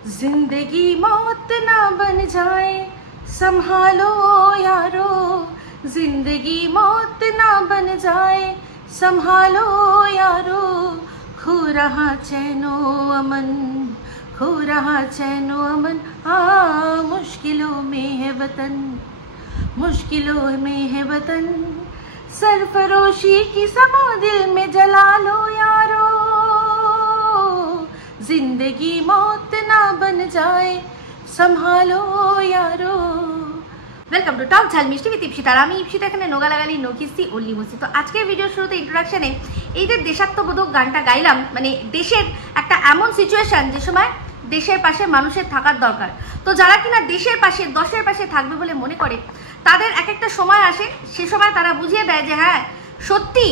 जिंदगी मौत ना बन जाए संभालो यारो, जिंदगी मौत ना बन जाए संभालो यारो, खो रहा चैनो अमन, खो रहा चैनो अमन, मुश्किलों में है वतन, मुश्किलों में है वतन, सरफरोशी की समो दिल में जला लो यारो, जिंदगी मौत ना बन जाए संभालो यारो। वेलकम टू टॉक झाल मिष्टी विद इप्सिता। আমি ইপসিতা এখানে নোগালাগালি নকিস্তি ওলি বসি। তো আজকের ভিডিওর শুরুতে ইন্ট্রোডাকশনে এই যে দেশাত্মবোধক গানটা গাইলাম, মানে দেশের একটা এমন সিচুয়েশন যে সময় দেশের পাশে মানুষের থাকার দরকার। তো যারা কিনা দেশের পাশে দশের পাশে থাকবে বলে মনে করে, তাদের এক একটা সময় আসে, সে সময় তারা বুঝিয়ে দেয় যে হ্যাঁ সত্যি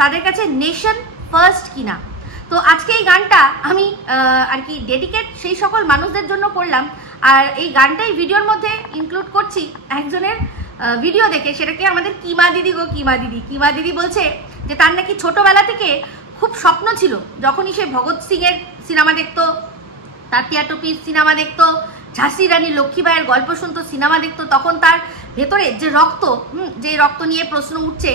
তাদের কাছে নেশন ফার্স্ট কিনা। তো আজকে এই গানটা আমি আর কি ডেডিকেট সেই সকল মানুষদের জন্য করলাম। আর এই গানটাই ভিডিওর মধ্যে ইনক্লুড করছি একজনের ভিডিও দেখে, সেটাকে আমাদের কিমা দিদি গো কিমা দিদি। কিমা দিদি বলছে যে তার নাকি ছোটবেলা থেকে খুব স্বপ্ন ছিল, যখনই সে ভগৎ সিংয়ের সিনেমা দেখতো, তাতিয়া টুপির সিনেমা দেখতো, ঝাঁসি রানী লক্ষ্মীবাইয়ের গল্প শুনতো, সিনেমা দেখতো, তখন তার ভেতরে যে রক্ত নিয়ে প্রশ্ন উঠছে,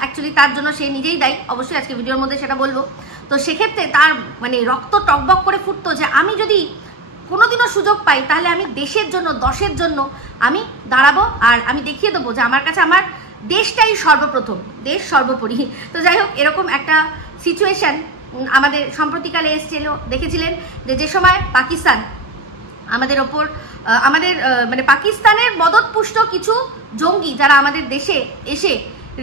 অ্যাকচুয়ালি তার জন্য সে নিজেই দায়ী, অবশ্যই আজকে ভিডিওর মধ্যে সেটা বলবো। তো সেক্ষেত্রে তার মানে রক্ত টকবক করে ফুটতো যে আমি যদি কোনোদিনও সুযোগ পাই তাহলে আমি দেশের জন্য দশের জন্য আমি দাঁড়াবো, আর আমি দেখিয়ে দেবো যে আমার কাছে আমার দেশটাই সর্বপ্রথম, দেশ সর্বোপরি। তো যাই হোক, এরকম একটা সিচুয়েশন আমাদের সম্প্রতিকালে এসেছিল। দেখেছিলেন যে সময় পাকিস্তান আমাদের ওপর আমাদের মানে পাকিস্তানের মদতপুষ্ট কিছু জঙ্গি যারা আমাদের দেশে এসে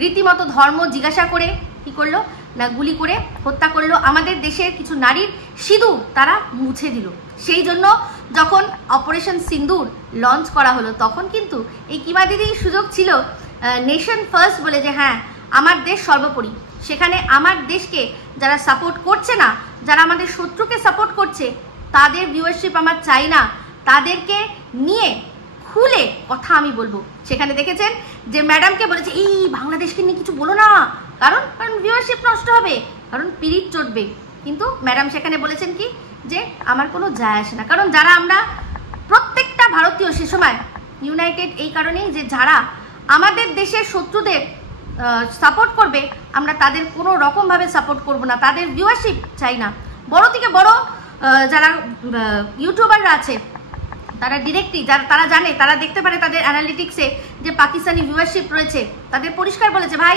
রীতিমতো ধর্ম জিজ্ঞাসা করে কি করলো না গুলি করে হত্যা করলো, আমাদের দেশের কিছু নারীর সিঁদুর তারা মুছে দিল। সেই জন্য যখন অপারেশন সিন্দুর লঞ্চ করা হলো, তখন কিন্তু এই কিমা দিদির সুযোগ ছিল নেশন ফার্স্ট বলে যে হ্যাঁ আমার দেশ সর্বোপরি। সেখানে আমার দেশকে যারা সাপোর্ট করছে না, যারা আমাদের শত্রুকে সাপোর্ট করছে, তাদের ভিউয়ারশিপ আমার চাই না, তাদেরকে নিয়ে খুলে কথা আমি বলবো। সেখানে দেখেছেন যে ম্যাডামকে বলেছে এই বাংলাদেশকে নিয়ে কিছু বলো না, কারণ ভিউয়ারশিপ নষ্ট হবে, কারণ পিরিচ চটবে। কিন্তু ম্যাডাম সেখানে বলেছেন কি যে আমার কোনো যায় আসে না, কারণ যারা আমরা প্রত্যেকটা ভারতীয় সে সময় ইউনাইটেড এই কারণেই যে যারা আমাদের দেশের শত্রুদের সাপোর্ট করবে, আমরা তাদের কোনো রকমভাবে সাপোর্ট করব না, তাদের ভিউয়ারশিপ চাই না। বড় থেকে বড় যারা ইউটিউবাররা আছে তারা ডিরেক্টলি তারা জানে, তারা দেখতে পারে তাদের অ্যানালিটিক্সে যে পাকিস্তানি ভিউয়ারশিপ রয়েছে, তাদের পরিষ্কার বলেছে ভাই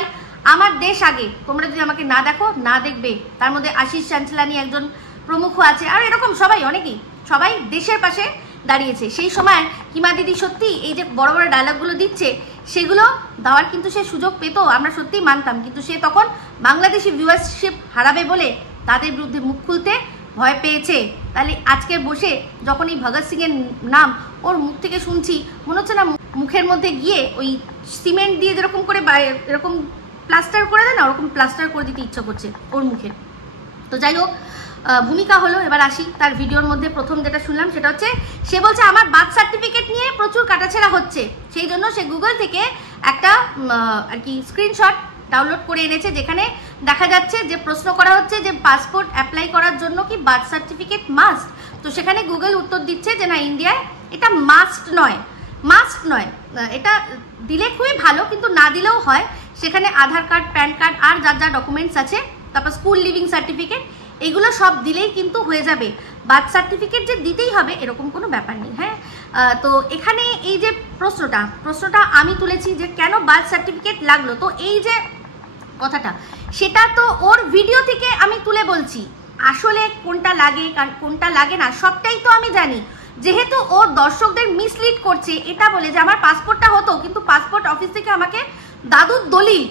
আমার দেশ আগে, তোমরা যদি আমাকে না দেখো না দেখবে। তার মধ্যে আশিস চাঞ্চলানি একজন প্রমুখ আছে, আর এরকম সবাই অনেকেই সবাই দেশের পাশে দাঁড়িয়েছে। সেই সময় কিমা দিদি সত্যি এই যে বড় বড় ডায়লগগুলো দিচ্ছে, সেগুলো দেওয়ার কিন্তু সে সুযোগ পেত, আমরা সত্যিই মানতাম। কিন্তু সে তখন বাংলাদেশি ভিউয়ারশিপ হারাবে বলে তাদের বিরুদ্ধে মুখ খুলতে ভয় পেয়েছে। তাহলে আজকে বসে যখন এই ভগৎ সিংয়ের নাম ওর মুখ থেকে শুনছি, মনে হচ্ছে না মুখের মধ্যে গিয়ে ওই সিমেন্ট দিয়ে যেরকম করে এরকম প্লাস্টার করে দেয় না, ওরকম প্লাস্টার করে দিতে ইচ্ছা করছে ওর মুখে। তো যাই হোক, ভূমিকা হলো। এবার আসি তার ভিডিওর মধ্যে প্রথম যেটা শুনলাম সেটা হচ্ছে সে বলছে আমার বার্থ সার্টিফিকেট নিয়ে প্রচুর কাটাছেড়া হচ্ছে, সেই জন্য সে গুগল থেকে একটা আর কি স্ক্রিনশট ডাউনলোড করে এনেছে, যেখানে দেখা যাচ্ছে যে প্রশ্ন করা হচ্ছে যে পাসপোর্ট অ্যাপ্লাই করার জন্য কি বার্থ সার্টিফিকেট মাস্ট। তো সেখানে গুগল উত্তর দিচ্ছে যে না, ইন্ডিয়ায় এটা মাস্ট নয়, এটা দিলে খুবই ভালো, কিন্তু না দিলেও হয়। সেখানে আধার কার্ড, প্যান কার্ড আর যা ডকুমেন্টস আছে, তারপর স্কুল লিভিং সার্টিফিকেট, এগুলো সব দিলেই কিন্তু হয়ে যাবে। বার্থ সার্টিফিকেট যে দিতেই হবে এরকম কোনো ব্যাপার নেই। হ্যাঁ, তো এখানে এই যে প্রশ্নটা আমি তুলেছি যে কেন বার্থ সার্টিফিকেট লাগলো, তো এই যে কথাটা সেটা তো ওর ভিডিও থেকে আমি তুলে বলছি। আসলে কোনটা লাগে কোনটা লাগে না সবটাই তো আমি জানি, যেহেতু ও দর্শকদের মিসলিড করছে এটা বলে যে আমার পাসপোর্টটা হতো, কিন্তু পাসপোর্ট অফিস থেকে আমাকে দাদুর দলিল,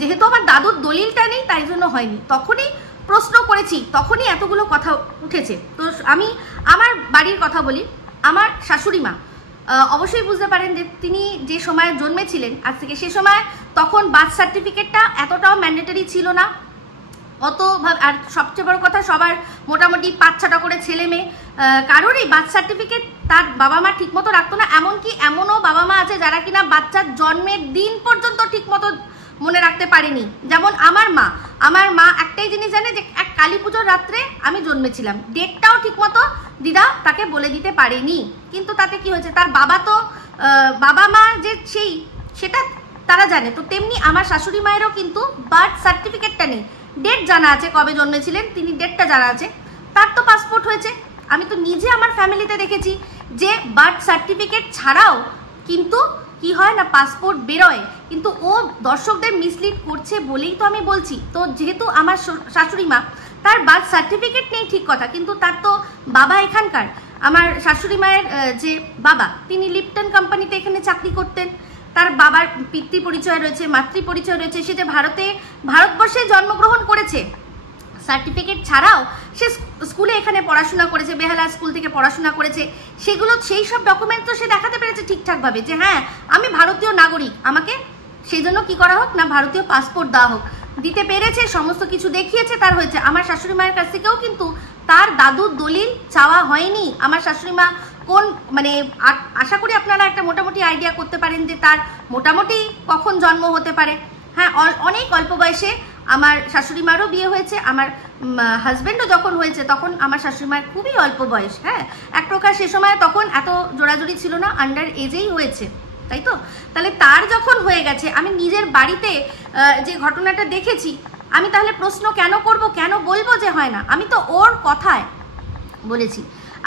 যেহেতু আমার দাদুর দলিলটা নেই তাই জন্য হয়নি, তখনই প্রশ্ন করেছি, তখনই এতগুলো কথা উঠেছে। তো আমি আমার বাড়ির কথা বলি, আমার শাশুড়ি মা অবশ্যই বুঝতে পারেন যে তিনি যে সময় জন্মেছিলেন আজ থেকে, সে সময় তখন বার্থ সার্টিফিকেটটা এতটাও ম্যান্ডেটরি ছিল না অত। আর সবচেয়ে বড় কথা, সবার মোটামুটি 5-6টা করে ছেলে মেয়ে, কারোরই বার্থ সার্টিফিকেট তার বাবা মা ঠিক মতো রাখতো না। এমনকি এমনও বাবা মা আছে যারা কিনা বাচ্চার জন্মের দিন পর্যন্ত ঠিক মতো মনে রাখতে পারেনি। যেমন আমার মা একটাই জিনিস জানে যে এক কালী পুজোর রাত্রে আমি জন্মেছিলাম, ডেটটাও ঠিক মতো দিদা তাকে বলে দিতে পারেনি। কিন্তু তাতে কি হয়েছে, তার বাবা তো বাবা মা যে সেটা তারা জানে। তো তেমনি আমার শাশুড়ি মায়েরও কিন্তু বার্থ সার্টিফিকেটটা নেই, ডেট জানা আছে কবে জন্মেছিলেন তিনি, ডেটটা জানা আছে। তার তো পাসপোর্ট হয়েছে। আমি তো নিজে আমার ফ্যামিলিতে দেখেছি যে বার্থ সার্টিফিকেট ছাড়াও কিন্তু কি হয় না, পাসপোর্ট বেরোয়। কিন্তু ও দর্শকদের মিসলিড করছে বলেই তো আমি বলছি। তো যেহেতু আমার শাশুড়ি মা, তার বার্থ সার্টিফিকেট নেই ঠিক কথা, কিন্তু তার তো বাবা এখানকার, আমার শাশুড়ি মায়ের যে বাবা তিনি লিপটন কোম্পানিতে এখানে চাকরি করতেন। তার বাবার পিতৃ পরিচয় রয়েছে, মাতৃ পরিচয় রয়েছে, সে যে ভারতবর্ষে জন্মগ্রহণ করেছে। সার্টিফিকেট ছাড়াও সে স্কুলে এখানে পড়াশোনা করেছে, বেহালা স্কুল থেকে পড়াশোনা করেছে, সেগুলো সেই সব ডকুমেন্ট তো সে দেখাতে পেরেছে ঠিকঠাকভাবে যে হ্যাঁ আমি ভারতীয় নাগরিক, আমাকে সেই জন্য কী করা হোক না, ভারতীয় পাসপোর্ট দেওয়া হোক, দিতে পেরেছে, সমস্ত কিছু দেখিয়েছে, তার হয়েছে। আমার শাশুড়ি মায়ের কাছ থেকেও কিন্তু তার দাদুর দলিল চাওয়া হয়নি। আমার শাশুড়ি মা কোন মানে আশা করি আপনারা একটা মোটামুটি আইডিয়া করতে পারেন যে তার মোটামুটি কখন জন্ম হতে পারে। হ্যাঁ, অনেক অল্প বয়সে আমার শাশুড়ি মারও বিয়ে হয়েছে। আমার হাজব্যান্ডও যখন হয়েছে তখন আমার শাশুড়ি মায়ের খুবই অল্প বয়স। হ্যাঁ, এক প্রকার সে সময় তখন এত জোড়াজুড়ি ছিল না, আন্ডার এজেই হয়েছে, তাই তো। তাহলে তার যখন হয়ে গেছে, আমি নিজের বাড়িতে যে ঘটনাটা দেখেছি, আমি তাহলে প্রশ্ন কেন করব, কেন বলবো যে হয় না? আমি তো ওর কথায় বলেছি।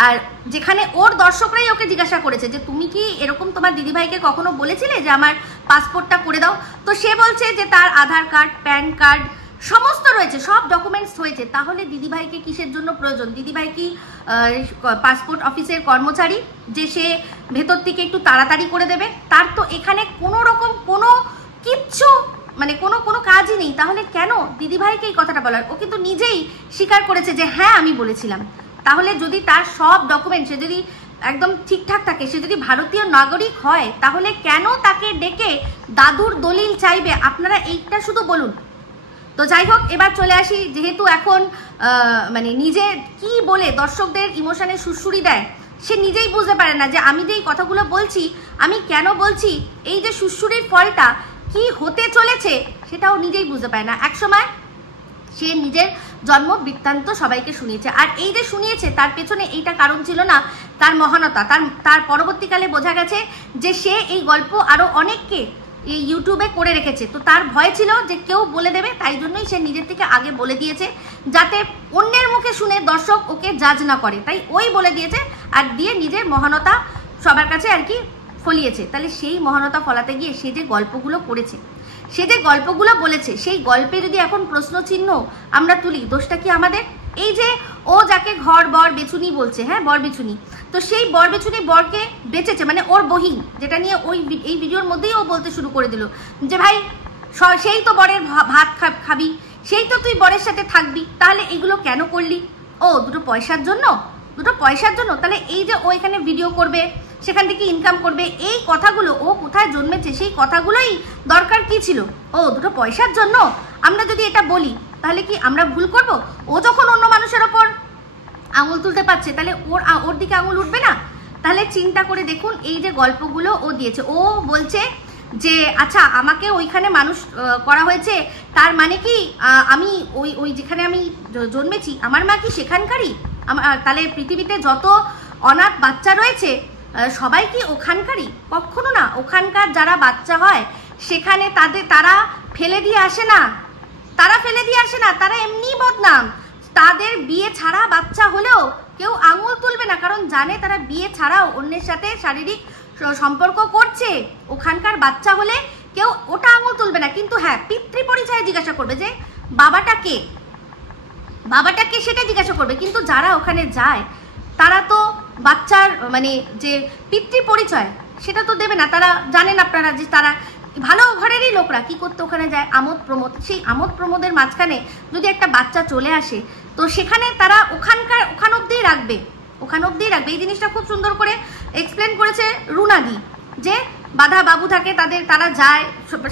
আর যেখানে ওর দর্শকরাই ওকে জিজ্ঞাসা করেছে যে তুমি কি এরকম তোমার দিদিভাইকে কখনো বলেছিলে যে আমার পাসপোর্টটা করে দাও? তো সে বলছে যে তার আধার কার্ড, প্যান কার্ড সমস্ত রয়েছে, সব ডকুমেন্টস হয়েছে। তাহলে দিদিভাইকে কিসের জন্য প্রয়োজন? দিদিভাই কি পাসপোর্ট অফিসের কর্মচারী যে সে ভেতর থেকে একটু তাড়াতাড়ি করে দেবে? তার তো এখানে কোনো রকম কোনো কিচ্ছু মানে কোনো কাজই নেই। তাহলে কেন দিদিভাইকে এই কথাটা বলার? ও কিন্তু নিজেই স্বীকার করেছে যে হ্যাঁ আমি বলেছিলাম। তাহলে যদি তার সব ডকুমেন্ট সে যদি একদম ঠিকঠাক থাকে, সে যদি ভারতীয় নাগরিক হয়, তাহলে কেন তাকে ডেকে দাদুর দলিল চাইবে? আপনারা এইটা শুধু বলুন। তো যাই হোক, এবার চলে আসি, যেহেতু এখন মানে নিজে কি বলে দর্শকদের ইমোশনে সুড়সুড়ি দেয়, সে নিজেই বুঝতে পারে না যে আমি যে এই কথাগুলো বলছি, আমি কেন বলছি, এই যে সুড়সুড়ির ফলটা কি হতে চলেছে সেটাও নিজেই বুঝতে পারে না। একসময় সে নিজের জন্ম বৃত্তান্ত সবাইকে শুনিয়েছে, আর এই যে শুনিয়েছে তার পেছনে এইটা কারণ ছিল না তার মহানতা। তার পরবর্তীকালে বোঝা গেছে যে সে এই গল্প আরো অনেককে এই ইউটিউবে করে রেখেছে। তো তার ভয় ছিল যে কেউ বলে দেবে, তাই জন্যই সে নিজের থেকে আগে বলে দিয়েছে, যাতে অন্যের মুখে শুনে দর্শক ওকে জাজ না করে। তাই ওই বলে দিয়েছে আর দিয়ে নিজের মহানতা সবার কাছে আর কি ফলিয়েছে। তাহলে সেই মহানতা ফলাতে গিয়ে সে যে গল্পগুলো করেছে, সে যে গল্পগুলো বলেছে, সেই গল্পে যদি এখন প্রশ্ন চিহ্ন আমরা তুলি, দোষটা কি আমাদের? এই যে ও যাকে ঘর বর বেচুনি বলছে, হ্যাঁ বর বেচুনি, তো সেই বর বেচুনি বরকে বেচেছে, মানে ওর বহিন, যেটা নিয়ে এই ভিডিওর মধ্যেই ও বলতে শুরু করে দিল যে ভাই সেই তো বরের ভাত খাবি, সেই তো তুই বরের সাথে থাকবি, তাহলে এগুলো কেন করলি? ও দুটো পয়সার জন্য, দুটো পয়সার জন্য। তাহলে এই যে ও এখানে ভিডিও করবে, সেখান থেকে ইনকাম করবে, এই কথাগুলো ও কোথায় জন্মেছে, সেই কথাগুলোই দরকার কি ছিল? ও দুটো পয়সার জন্য। আমরা যদি এটা বলি তাহলে কি আমরা ভুল করব? ও যখন অন্য মানুষের ওপর আঙুল তুলতে পারছে, তাহলে ওর দিকে আঙুল উঠবে না? তাহলে চিন্তা করে দেখুন, এই যে গল্পগুলো ও দিয়েছে, ও বলছে যে আচ্ছা আমাকে ওইখানে মানুষ করা হয়েছে, তার মানে কি আমি ওই যেখানে আমি জন্মেছি আমার মা কি সেখানকারই? তাহলে পৃথিবীতে যত অনাথ বাচ্চা রয়েছে সবাই কি ওখানকারই? কখনো না। ওখানকার যারা বাচ্চা হয় সেখানে তারা ফেলে দিয়ে আসে না, তারা এমনি বদনাম। তাদের বিয়ে ছাড়া বাচ্চা হলেও কেউ আঙুল তুলবে না, কারণ জানে তারা বিয়ে ছাড়াও অন্যের সাথে শারীরিক সম্পর্ক করছে। ওখানকার বাচ্চা হলে কেউ ওটা আঙুল তুলবে না। কিন্তু হ্যাঁ, পিতৃ পরিচয় জিজ্ঞাসা করবে যে বাবাটা কে সেটা জিজ্ঞাসা করবে। কিন্তু যারা ওখানে যায় তারা তো বাচ্চার মানে যে পিতৃ পরিচয় সেটা তো দেবে না। তারা জানেন আপনারা যে তারা ভালো ঘরেরই লোকরা কি করতে ওখানে যায়, আমোদ প্রমোদ। সেই আমোদ প্রমোদের মাঝখানে যদি একটা বাচ্চা চলে আসে, তো সেখানে তারা ওখান অব্দিই রাখবে। এই জিনিসটা খুব সুন্দর করে এক্সপ্লেন করেছে রুনাদি, যে বাধা বাবু থাকে, তারা যায়,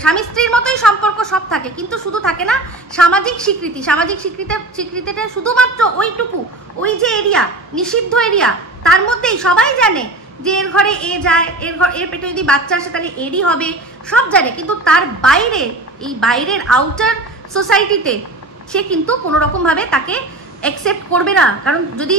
স্বামী স্ত্রীর মতোই সম্পর্ক সব থাকে, কিন্তু শুধু থাকে না সামাজিক স্বীকৃতিটা শুধুমাত্র ওইটুকু, ওই যে এরিয়া, নিষিদ্ধ এরিয়া, তার মধ্যেই সবাই জানে যে এর ঘরে এ যায়, এর পেটে যদি বাচ্চা আসে তাহলে এরই হবে, সব জানে। কিন্তু তার বাইরে, এই বাইরের আউটার সোসাইটিতে সে কিন্তু কোনো রকমভাবে তাকে অ্যাকসেপ্ট করবে না। কারণ যদি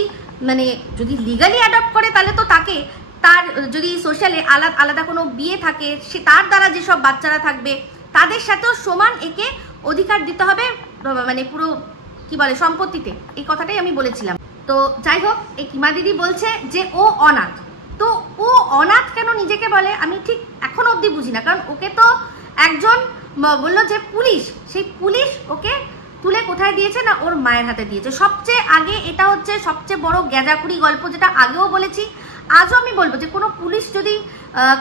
মানে যদি লিগালি অ্যাডপ্ট করে তাহলে তো তাকে তার যদি সোশ্যালে আলাদা কোনো বিয়ে থাকে সে তার দ্বারা যেসব বাচ্চারা থাকবে তাদের সাথেও সমান একে অধিকার দিতে হবে, মানে পুরো কি বলে সম্পত্তিতে। এই কথাটাই আমি বলেছিলাম। তো যাই হোক, এই কিমা দিদি বলছে যে ও অনাথ। তো ও অনাথ কেন নিজেকে বলে আমি ঠিক এখন অবধি বুঝি না, কারণ ওকে তো একজন বললো যে পুলিশ, সেই পুলিশ ওকে তুলে কোথায় দিয়েছে না ওর মায়ের হাতে দিয়েছে। সবচেয়ে আগে এটা হচ্ছে সবচেয়ে বড় গ্যাজাকুড়ি গল্প, যেটা আগেও বলেছি আজও আমি বলবো যে কোনো পুলিশ যদি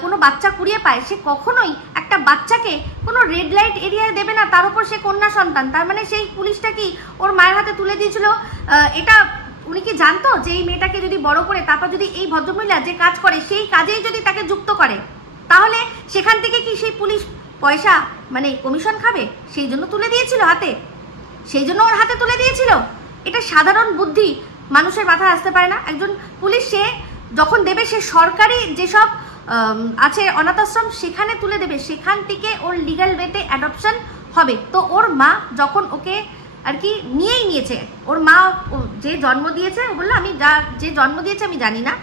কোনো বাচ্চা কুড়িয়ে পায় সে কখনোই একটা বাচ্চাকে কোনো রেড লাইট এরিয়ায় দেবে না, তার উপর সে কন্যা সন্তান। তার মানে সেই পুলিশটা কি ওর মায়ের হাতে তুলে দিয়েছিল? এটা উনি কি জানতো যে এই মেয়েটাকে যদি বড় করে তারপর যদি এই ভদ্রমহিলা যে কাজ করে সেই কাজেই যদি তাকে যুক্ত করে তাহলে সেখান থেকে কি সেই পুলিশ পয়সা মানে কমিশন খাবে? সেই জন্য তুলে দিয়েছিল হাতে, সেই জন্য ওর হাতে তুলে দিয়েছিল। এটা সাধারণ বুদ্ধি মানুষের মাথায় আসতে পারে না? একজন পুলিশ সে যখন দেবে সে সরকারি যেসব আছে অনাথ আশ্রম সেখানে তুলে দেবে, সেখান থেকে ওর লিগ্যাল ওয়েতে অ্যাডপশন হবে। তো ওর মা যখন ওকে আর কি নিয়েই নিয়েছে, ওর মা যে জন্ম দিয়েছে, ও বললো আমি যে জন্ম দিয়েছে আমি জানি না,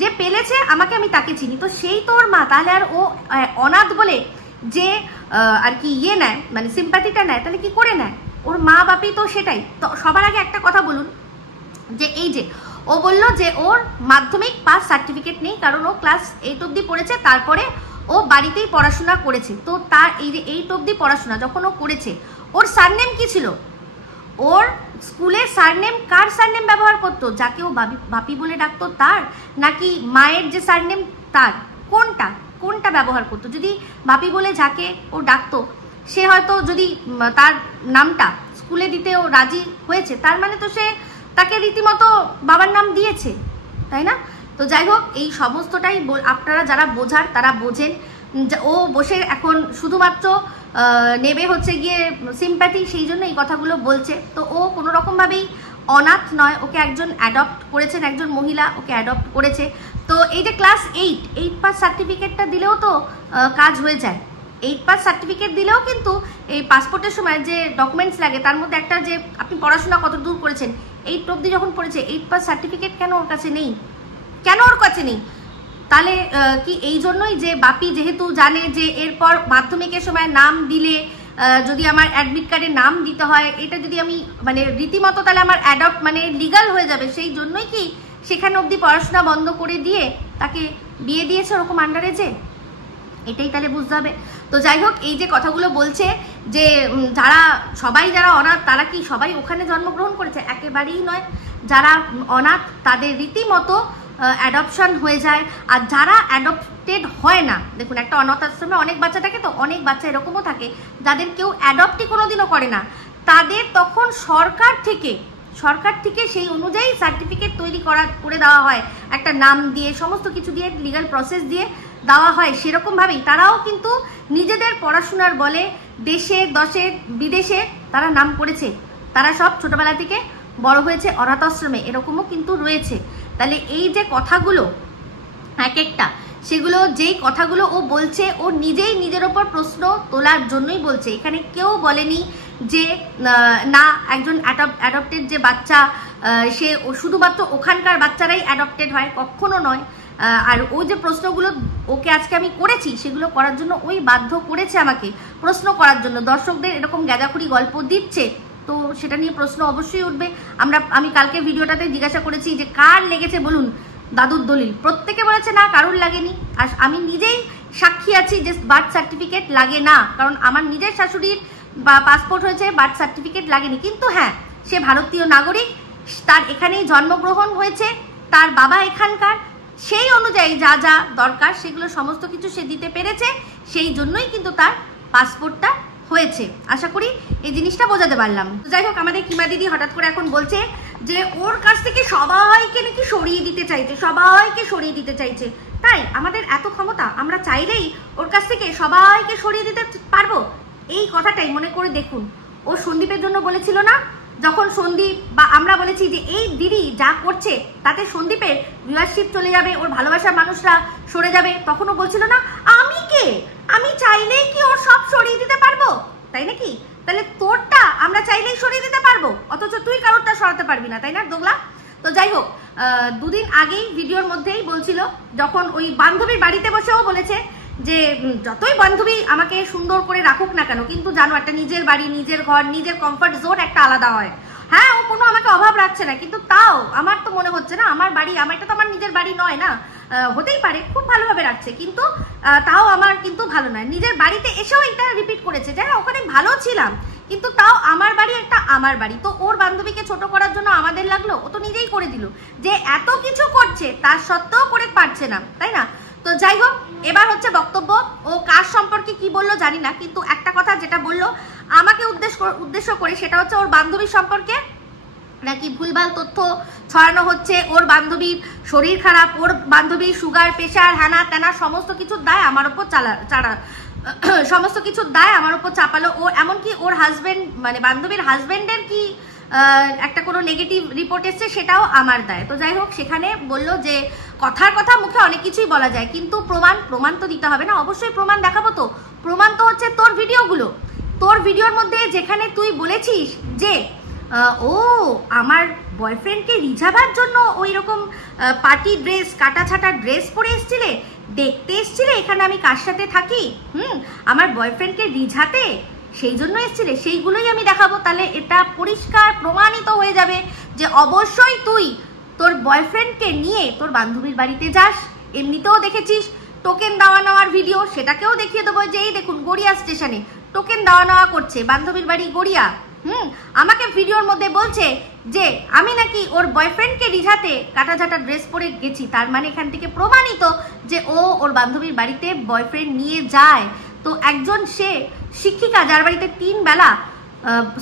যে পেলেছে আমাকে আমি তাকে চিনি, তো সেই তো ওর মা। তাহলে আর ও অনাথ বলে যে আর কি ইয়ে নেয় মানে সিম্প্যাথিটা নেয়, তাহলে কি করে নেয়? ওর মা বাপি তো সেটাই। তো সবার আগে একটা কথা বলুন যে এই যে ও বললো যে ওর মাধ্যমিক পাস সার্টিফিকেট নেই, কারণ ও ক্লাস 8 অবধি পড়েছে, তারপরে ও বাড়িতেই পড়াশোনা করেছে। তো তার এই যে 8 অবধি পড়াশোনা যখন ও করেছে ওর সারনেম কি ছিল? ওর স্কুলের সারনেম কার সারনেম ব্যবহার করতো? যাকে ও বাপি বলে ডাকতো তার, নাকি মায়ের যে সারনেম তার? কোনটা ব্যবহার করতো? যদি বাপি বলে যাকে ও ডাকতো সে হয়তো যদি তার নামটা স্কুলে দিতে ও রাজি হয়েছে, তার মানে তো সে তাকে রীতিমতো বাবার নাম দিয়েছে, তাই না? তো যাই হোক, এই সমস্তটাই আপনারা যারা বোঝার তারা বোঝেন। ও বসে এখন শুধুমাত্র নেবে হচ্ছে গিয়ে সিম্প্যাথি, সেই জন্য এই কথাগুলো বলছে। তো ও কোনো রকমভাবেই অনাথ নয়, ওকে একজন অ্যাডপ্ট করেছেন, একজন মহিলা ওকে অ্যাডপ্ট করেছে। তো এই যে ক্লাস 8 পাস সার্টিফিকেটটা দিলেও তো কাজ হয়ে যায়। 8 পাস সার্টিফিকেট দিলেও কিন্তু এই পাসপোর্টের সময় যে ডকুমেন্টস লাগে তার মধ্যে একটা যে আপনি পড়াশোনা কত দূর করেছেন, 8 অবধি যখন পড়েছে 8 পাস সার্টিফিকেট কেন ওর কাছে নেই? কেন ওর কাছে নেই? তাহলে কি এই জন্যই যে বাপি যেহেতু জানে যে এরপর মাধ্যমিকের সময় নাম দিলে যদি আমার অ্যাডমিট কার্ডে নাম দিতে হয়, এটা যদি আমি মানে রীতিমতো তাহলে আমার অ্যাডপ্ট মানে লিগাল হয়ে যাবে, সেই জন্যই কি সেখানে অবধি পড়াশোনা বন্ধ করে দিয়ে তাকে বিয়ে দিয়েছে ওরকম আন্ডারেজে? এটাই তাহলে বুঝতে হবে। তো যাই হোক, এই যে কথাগুলো বলছে যে যারা অনাথ তারা কি সবাই ওখানে জন্মগ্রহণ করেছে? একেবারেই নয়। যারা অনাথ তাদের রীতিমতো অ্যাডপশন হয়ে যায়, আর যারা অ্যাডপ্টেড হয় না, দেখুন একটা অনাথ আশ্রমে অনেক বাচ্চা থাকে, তো অনেক বাচ্চা এরকমও থাকে যাদের কেউ অ্যাডপ্টই কোনোদিনও করে না, তাদের তখন সরকার থেকে সেই অনুযায়ী সার্টিফিকেট তৈরি করে দেওয়া হয়, একটা নাম দিয়ে সমস্ত কিছু দিয়ে লিগ্যাল প্রসেস দিয়ে দেওয়া হয়। সেরকমভাবেই তারাও কিন্তু নিজেদের পড়াশোনার বলে দেশে দশে বিদেশে তারা নাম করেছে, তারা সব ছোটবেলা থেকে বড় হয়েছে অনাথ আশ্রমে, এরকমও কিন্তু রয়েছে। তাহলে এই যে কথাগুলো এক একটা, সেগুলো যেই কথাগুলো ও বলছে ও নিজেই নিজের ওপর প্রশ্ন তোলার জন্যই বলছে। এখানে কেউ বলেনি যে না একজন অ্যাডপ্টেড যে বাচ্চা সে শুধুমাত্র ওখানকার বাচ্চারাই অ্যাডপ্টেড হয়, কখনো নয়। আর ও যে প্রশ্নগুলো ওকে আজকে আমি করেছি সেগুলো করার জন্য ওই বাধ্য করেছে আমাকে প্রশ্ন করার জন্য। দর্শকদের এরকম গ্যাজাখুরি গল্প দিচ্ছে তো সেটা নিয়ে প্রশ্ন অবশ্যই উঠবে। আমি কালকে ভিডিওটাতে জিজ্ঞাসা করেছি যে কার লেগেছে বলুন দাদুর দলিল, প্রত্যেকে বলেছে না কারুর লাগেনি। আর আমি নিজেই সাক্ষী আছি যে বার্থ সার্টিফিকেট লাগে না, কারণ আমার নিজের শাশুড়ির পাসপোর্ট হয়েছে, বার্থ সার্টিফিকেট লাগেনি। কিন্তু হ্যাঁ, সে ভারতীয় নাগরিক, তার এখানেই জন্মগ্রহণ হয়েছে, তার বাবা এখানকার, সেই অনুযায়ী যা যা দরকার সেগুলো সমস্ত কিছু সে দিতে পেরেছে, সেই জন্যই কিন্তু তার পাসপোর্টটা হয়েছে। আশা করি এই জিনিসটা বোঝাতে পারলাম। যাই হোক, আমাদের কিমা দিদি হঠাৎ করে এখন বলছে যে ওর কাছ থেকে সবাইকে নাকি সরিয়ে দিতে চাইছে, তাই আমাদের এত ক্ষমতা আমরা চাইলেই ওর কাছ থেকে সবাইকে সরিয়ে দিতে পারবো? এই কথাটাই মনে করে দেখুন, ও সন্দীপের জন্য বলেছিল না, যখন সন্দীপ বা আমরা বলেছি যে এই দিদি যা করছে তাতে সন্দীপের ভিউয়ারশিপ চলে যাবে, ওর ভালোবাসার মানুষরা সরে যাবে, তখনও বলছিল না আমি চাইলেই কি ওর সব সরিয়ে দিতে পারবো, তাই নাকি? তাহলে তোরটা আমরা চাইলেই সরিয়ে দিতে পারবো, অথচ তুই কারোরটা সরাতে পারবি না, তাই না দোগলা? তো যাই হোক, দুদিন আগেই ভিডিওর মধ্যেই বলছিল, যখন ওই বান্ধবীর বাড়িতে বসেও বলেছে যে যতই বান্ধবী আমাকে সুন্দর করে রাখুক না কেন, কিন্তু জানো একটা নিজের বাড়ি, নিজের ঘর, নিজের কমফর্ট জোন একটা আলাদা হয়। হ্যাঁ, ও কোনো আমাকে অভাব রাখছে না, কিন্তু তাও আমার তো মনে হচ্ছে না আমার বাড়ি, এটা তো আমার নিজের বাড়ি নয় না, হতেই পারে খুব ভালোভাবে রাখছে, কিন্তু তাও আমার কিন্তু ভালো নয়। নিজের বাড়িতে এসেও এটা রিপিট করেছে যে হ্যাঁ ওখানে ভালো ছিলাম, কিন্তু তাও আমার বাড়ি একটা আমার বাড়ি। তো ওর বান্ধবীকে ছোট করার জন্য আমাদের লাগলো, ও তো নিজেই করে দিল যে এত কিছু করছে তার সত্ত্বেও করে পারছে না, তাই না? তো যাই হোক, এবার হচ্ছে বক্তব্য। ও কার সম্পর্কে কি বললো জানি না, কিন্তু একটা কথা যেটা বললো আমাকে উদ্দেশ্য করে, সেটা হচ্ছে ওর বান্ধবীর সম্পর্কে নাকি ভুলভাল তথ্য ছড়ানো হচ্ছে, ওর বান্ধবীর শরীর খারাপ, ওর বান্ধবীর সুগার, প্রেশার, হ্যানা ত্যানা সমস্ত কিছুর দায় আমার উপর সমস্ত কিছুর দায় আমার উপর চাপালো। ও এমনকি ওর হাজবেন্ড মানে বান্ধবীর হাজবেন্ডের কি একটা কোনো নেগেটিভ রিপোর্ট এসছে সেটাও আমার দায়। তো যাই হোক, সেখানে বললো যে কথার কথা মুখে অনেক কিছুই বলা যায়, কিন্তু প্রমাণ তো দিতে হবে না। অবশ্যই প্রমাণ দেখাবো। তো প্রমাণ তো হচ্ছে তোর ভিডিওগুলো, তোর ভিডিওর মধ্যে যেখানে তুই বলেছিস যে ও আমার বয়ফ্রেন্ডকে রিঝাবার জন্য ওই রকম পার্টি ড্রেস, কাটা ছাটা ড্রেস পরে এসছিলে, দেখতে এসছিলে এখানে আমি কার সাথে থাকি, আমার বয়ফ্রেন্ডকে রিঝাতে সেই জন্য এসছিলে, সেইগুলোই আমি দেখাবো। তাহলে এটা পরিষ্কার প্রমাণিত হয়ে যাবে যে অবশ্যই তুই তোর বয়ফ্রেন্ডকে নিয়ে তোর বান্ধবীর বাড়িতে যাস। এমনিতেও দেখেছিস টোকেন দেওয়া নেওয়ার ভিডিও, সেটাকেও দেখিয়ে দেবো যে এই দেখুন গড়িয়া স্টেশনে টোকেন দেওয়া নেওয়া করছে, বান্ধবীর বাড়ি গড়িয়া। আমাকে ভিডিওর মধ্যে বলছে যে আমি নাকি ওর বয়ফ্রেন্ডকে রিঝাতে কাটাঝাটা ড্রেস পরে গেছি। তার মানে এখান থেকে প্রমাণিত যে ও ওর বান্ধবীর বাড়িতে বয়ফ্রেন্ড নিয়ে যায়। তো একজন সে শিক্ষিকা, যার বাড়িতে 3 বেলা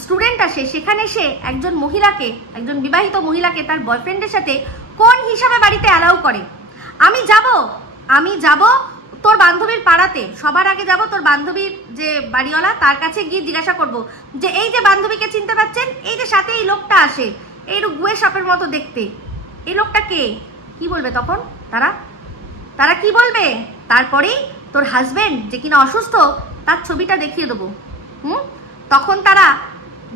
স্টুডেন্ট আসে, সেখানে সে একজন মহিলাকে, একজন বিবাহিত মহিলাকে তার বয়ফ্রেন্ডের সাথে কোন হিসাবে বাড়িতে অ্যালাউ করে? আমি যাব তোর বান্ধবীর পাড়াতে, সবার আগে যাব তোর বান্ধবীর যে বাড়িওয়ালা, তার কাছে গিয়ে জিজ্ঞাসা করব যে এই যে বান্ধবীকে চিনতে পাচ্ছেন, এই যে সাথে এই লোকটা আসে, এই গুয়ে সাপের মতো দেখতে, এই লোকটা কে? কি বলবে তখন তারা কি বলবে? তারপরেই তোর হাজবেন্ড যে কিনা অসুস্থ, তার ছবিটা দেখিয়ে দেবো। তখন তারা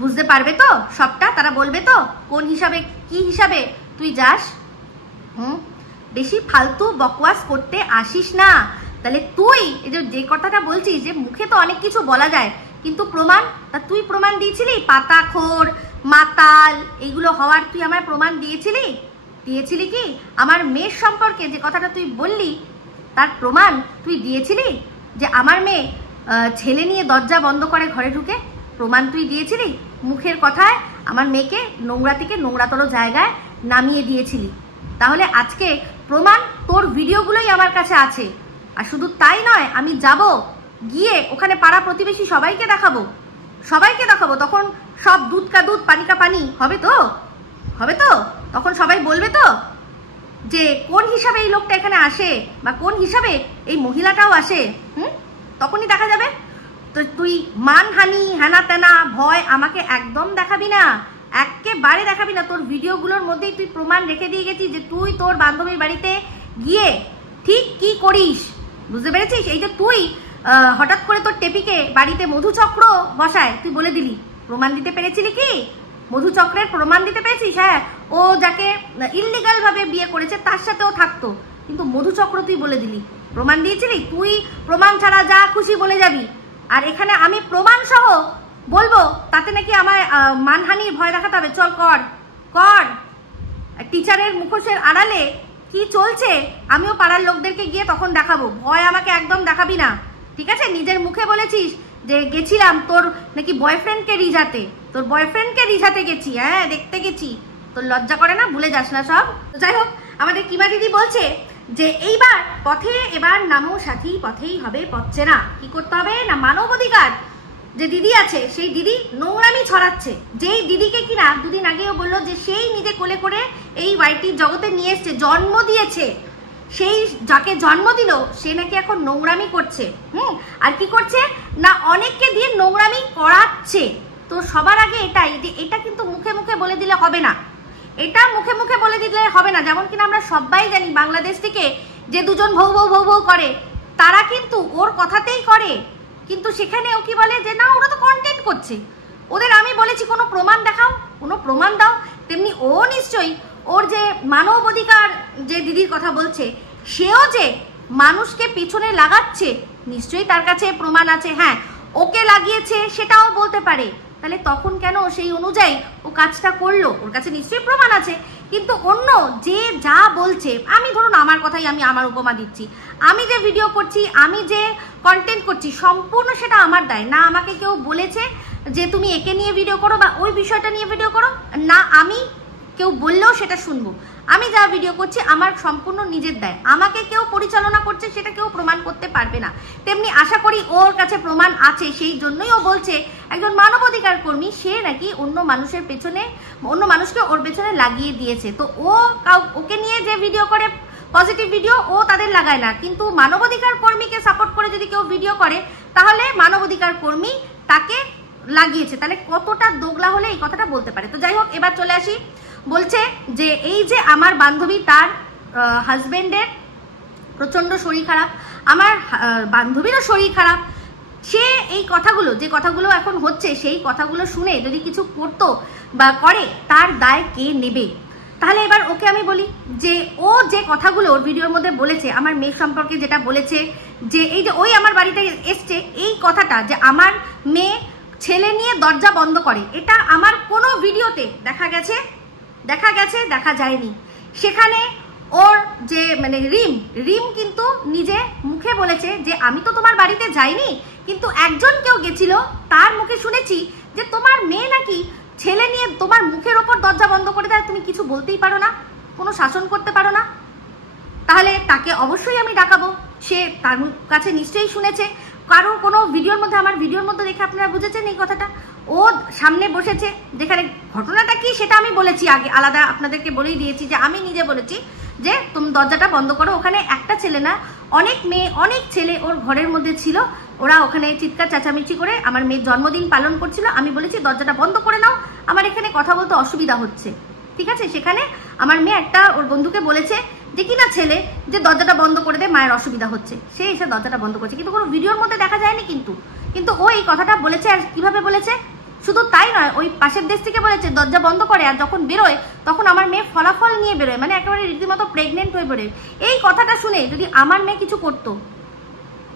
বুঝতে পারবে তো সবটা, তারা বলবে তো কোন হিসাবে কি হিসাবে তুই যাস। বেশি ফালতু বকওয়াস করতে আসিস না। তাহলে তুই যে কথাটা বলছিস যে মুখে তো অনেক কিছু বলা যায়, কিন্তু প্রমাণ, তা তুই প্রমাণ দিয়েছিলি? পাতাখোর, মাতাল এইগুলো হওয়ার তুই আমায় প্রমাণ দিয়েছিলি কি? আমার মেয়ের সম্পর্কে যে কথাটা তুই বললি তার প্রমাণ তুই দিয়েছিলি? যে আমার মেয়ে ছেলে নিয়ে দরজা বন্ধ করে ঘরে ঢুকে, প্রমাণ তুই দিয়েছিলি? মুখের কথায় আমার মেয়েকে নোংরা থেকে নোংরাতর জায়গায় নামিয়ে দিয়েছিলি। তাহলে আজকে প্রমাণ তোর ভিডিওগুলোই আমার কাছে আছে। আর শুধু তাই নয়, আমি যাব গিয়ে ওখানে পাড়া প্রতিবেশী সবাইকে দেখাবো। তখন সব দুধ কা দুধ পানি কা পানি হবে তো তখন সবাই বলবে তো যে কোন হিসাবে এই লোকটা এখানে আসে, বা কোন হিসাবে এই মহিলাটাও আসে। তখনই দেখা যাবে। তো তুই মানহানি, হ্যানা ত্যানা, ভয় আমাকে একদম দেখাবি না, একেবারে দেখাবি না। তোর ভিডিওগুলোর মধ্যেই তুই প্রমাণ রেখে দিয়ে গেছিস যে তুই তোর বান্ধবীর বাড়িতে গিয়ে ঠিক কি করিস, বুঝতে পেরেছিস? এই যে তুই হঠাৎ করে তোর টেপিকে বাড়িতে মধুচক্র বসায়, তুই বলে দিলি, প্রমাণ দিতে পেরেছিলি কি? মধুচক্রের প্রমাণ দিতে পেরেছিস? হ্যাঁ, ও যাকে ইললিগাল ভাবে বিয়ে করেছে তার সাথেও থাকতো, কিন্তু মধুচক্র তুই বলে দিলি, প্রমাণ দিয়েছিলি? তুই প্রমাণ ছাড়া যা খুশি বলে যাবি, আর এখানে আমি প্রমাণ সহ বলবো, তাতে নাকি আমার মানহানির ভয় দেখাতে হবে। চল কর। টিচারের মুখোশের আড়ালে কি চলছে আমিও পাড়ার লোকদেরকে গিয়ে তখন দেখাবো। ভয় আমাকে একদম দেখাবি না, ঠিক আছে? নিজের মুখে বলেছিস যে গেছিলাম তোর নাকি বয়ফ্রেন্ডকে রিঝাতে গেছি। হ্যাঁ, দেখতে গেছি। তোর লজ্জা করে না? ভুলে যাস না সব। যাই হোক, আমাদের কিমা দিদি বলছে যে এইবার পথে এবার নামো সাথী, পথেই হবে পথছে না। কি করতে হবে না, মানব অধিকার যে দিদি আছে সেই দিদি নোংরামি ছড়াচ্ছে। যেই দিদিকে কিনা দুদিন আগেও বললো যে সেই নিজে কোলে করে এই ওয়াইটির জগতে নিয়ে এসছে, জন্ম দিয়েছে, সেই যাকে জন্ম দিল সে নাকি এখন নোংরামি করছে। আর কি করছে না, অনেককে দিয়ে নোংরামি করাচ্ছে। তো সবার আগে এটাই যে এটা কিন্তু মুখে মুখে বলে দিলে হবে না, যেমন কিনা আমরা সবাই জানি বাংলাদেশ থেকে যে দুজন ভৌ ভৌ করে, তারা কিন্তু ওর কথাতেই করে, কিন্তু সেখানে ও কি বলে যে না, ওরা তো কন্টেন্ট করছে। ওদের আমি বলেছি কোনো প্রমাণ দেখাও, কোনো প্রমাণ দাও। তেমনি ও নিশ্চয়ই ওর যে মানব অধিকার যে দিদির কথা বলছে, সেও যে মানুষকে পেছনে লাগাচ্ছে, নিশ্চয়ই তার কাছে প্রমাণ আছে। হ্যাঁ, ওকে লাগিয়েছে সেটাও বলতে পারে, তাহলে তখন কেন সেই অনুযায়ী ও কাজটা করলো? ওর কাছে নিশ্চয়ই প্রমাণ আছে। কিন্তু অন্য যে যা বলছে, আমি ধরুন আমার কথাই আমি আমার উপমা দিচ্ছি, আমি যে ভিডিও করছি, আমি যে কন্টেন্ট করছি, সম্পূর্ণ সেটা আমার দায় না। আমাকে কেউ বলেছে যে তুমি একে নিয়ে ভিডিও করো বা ওই বিষয়টা নিয়ে ভিডিও করো, না আমি কেউ বললেও সেটা শুনবো। আমি যা ভিডিও করছি আমার সম্পূর্ণ নিজের দায়। আমাকে কেউ পরিচালনা করছে সেটা কেউ প্রমাণ করতে পারবে না। তেমনি আশা করি ওর কাছে প্রমাণ আছে, সেই জন্যই ও বলছে একজন মানবাধিকার কর্মী সে নাকি অন্য মানুষের পেছনে, অন্য মানুষকে ওর পেছনে লাগিয়ে দিয়েছে। তো ওকে নিয়ে যে ভিডিও করে পজিটিভ ভিডিও, ও তাদের লাগায় না, কিন্তু মানবাধিকার কর্মীকে সাপোর্ট করে যদি কেউ ভিডিও করে তাহলে মানবাধিকার কর্মী তাকে লাগিয়েছে। তাহলে কতটা দোগলা হলে এই কথাটা বলতে পারে? তো যাই হোক, এবার চলে আসি। বলছে যে এই যে আমার বান্ধবী, তার হাজবেন্ডের প্রচন্ড শরীর খারাপ, আমার বান্ধবীরও শরীর খারাপ, সে এই কথাগুলো, যে কথাগুলো এখন হচ্ছে, সেই কথাগুলো শুনে যদি কিছু করতো বা করে, তার দায় কে নেবে? তাহলে এবার ওকে আমি বলি যে ও যে কথাগুলো ওর ভিডিওর মধ্যে বলেছে, আমার মেয়ে সম্পর্কে যেটা বলেছে, যে এই যে ওই আমার বাড়িতে এসছে, এই কথাটা যে আমার মেয়ে ছেলে নিয়ে দরজা বন্ধ করে, এটা আমার কোনো ভিডিওতে দেখা গেছে দেখা যায়নি। সেখানে ওর যে মানে রিম কিন্তু নিজে মুখে বলেছে যে আমি তো তোমার বাড়িতে যাইনি, কিন্তু একজন কেউ গেছিল, তার মুখে শুনেছি যে তোমার মেয়ে নাকি ছেলে নিয়ে তোমার মুখের ওপর দরজা বন্ধ করে দেয়, তুমি কিছু বলতেই পারো না, কোনো শাসন করতে পারো না। তাহলে তাকে অবশ্যই আমি ডাকাবো, সে তার কাছে নিশ্চয়ই শুনেছে। কারোর কোনো ভিডিওর মধ্যে, আমার ভিডিওর মধ্যে দেখে আপনারা বুঝেছেন এই কথাটা। ও সামনে বসেছে, যেখানে ঘটনাটা কি সেটা আমি বলেছি আগে, আলাদা আপনাদেরকে বলেই দিয়েছি যে আমি নিজে বলেছি যে তুমি দরজাটা বন্ধ করো। ওখানে একটা ছেলে না, অনেক মেয়ে, অনেক ছেলে ওর ঘরের মধ্যে ছিল, ওরা ওখানে চিৎকার চেঁচামেচি করে আমার মেয়ের জন্মদিন পালন করছিল। আমি বলেছি দরজাটা বন্ধ করে নাও, আমার এখানে কথা বলতে অসুবিধা হচ্ছে, ঠিক আছে? সেখানে আমার মেয়ে একটা ওর বন্ধুকে বলেছে যে কিনা ছেলে যে দরজাটা বন্ধ করে দে, মায়ের অসুবিধা হচ্ছে, সে এসে দরজাটা বন্ধ করছে, কিন্তু কোনো ভিডিওর মধ্যে দেখা যায়নি। কিন্তু ও এই কথাটা বলেছে। আর কিভাবে বলেছে? শুধু তাই নয়, ওই পাশের দেশ থেকে বলেছে দরজা বন্ধ করে, আর যখন বেরোয় তখন আমার মেয়ে ফলাফল নিয়ে বেরোয়, মানে একেবারে রীতিমতো প্রেগনেন্ট হয়ে বেরোয়। এই কথাটা শুনে যদি আমার মেয়ে কিছু করতো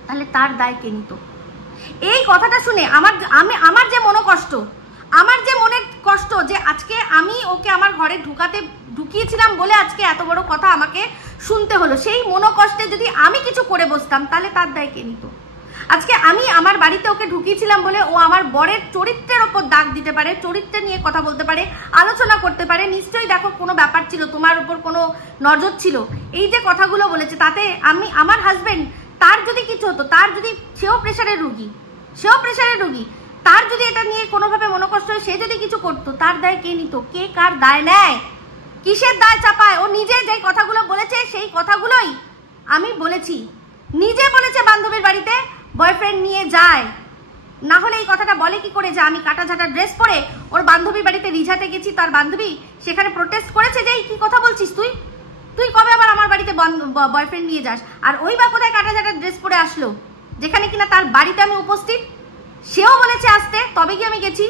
তাহলে তার দায় কে নিত? এই কথাটা শুনে আমার যে মনোকষ্ট, আমার যে মনের কষ্ট, যে আজকে আমি ওকে আমার ঘরে ঢুকিয়েছিলাম বলে আজকে এত বড় কথা আমাকে শুনতে হলো, সেই মনোকষ্টে যদি আমি কিছু করে বসতাম তাহলে তার দায় কে নিত? আজকে আমি আমার বাড়িতে ওকে ঢুকিয়েছিলাম বলে ও আমার বরের চরিত্রের ওপর দাগ দিতে পারে, চরিত্র নিয়ে কথা বলতে পারে, আলোচনা করতে পারে, নিশ্চয়ই দেখো কোনো ব্যাপার ছিল, তোমার উপর কোনো নজর ছিল, এই যে কথাগুলো বলেছে, তাতে আমার হাজবেন্ড, তার যদি কিছু হতো, তার যদি সেও প্রেশারের রুগী, তার যদি এটা নিয়ে কোনোভাবে মনোকষ্ট হয়, সে যদি কিছু করতো, তার দায় কে নিত? কে কার দায় নেয়? কিসের দায় চাপায়? ও নিজে যে কথাগুলো বলেছে সেই কথাগুলোই আমি বলেছি, নিজে বলেছে বান্ধবীর বাড়িতে বয়ফ্রেন্ড নিয়ে যায়, না হলে এই কথাটা বলে কি করে যে আমি কাটা ঝাঁটা ড্রেস পরে ওর বান্ধবীর বাড়িতে রিঝাতে গেছি, তার বান্ধবী সেখানে প্রোটেস্ট করেছে যে কি কথা বলছিস তুই কবে আবার আমার বাড়িতে বয়ফ্রেন্ড নিয়ে যাস? আর ওই বা কোথায় কাটা ঝাঁটা ড্রেস পরে আসলো, যেখানে কিনা তার বাড়িতে আমি উপস্থিত, সেও বলেছে আসতে, তবে কি আমি গেছি।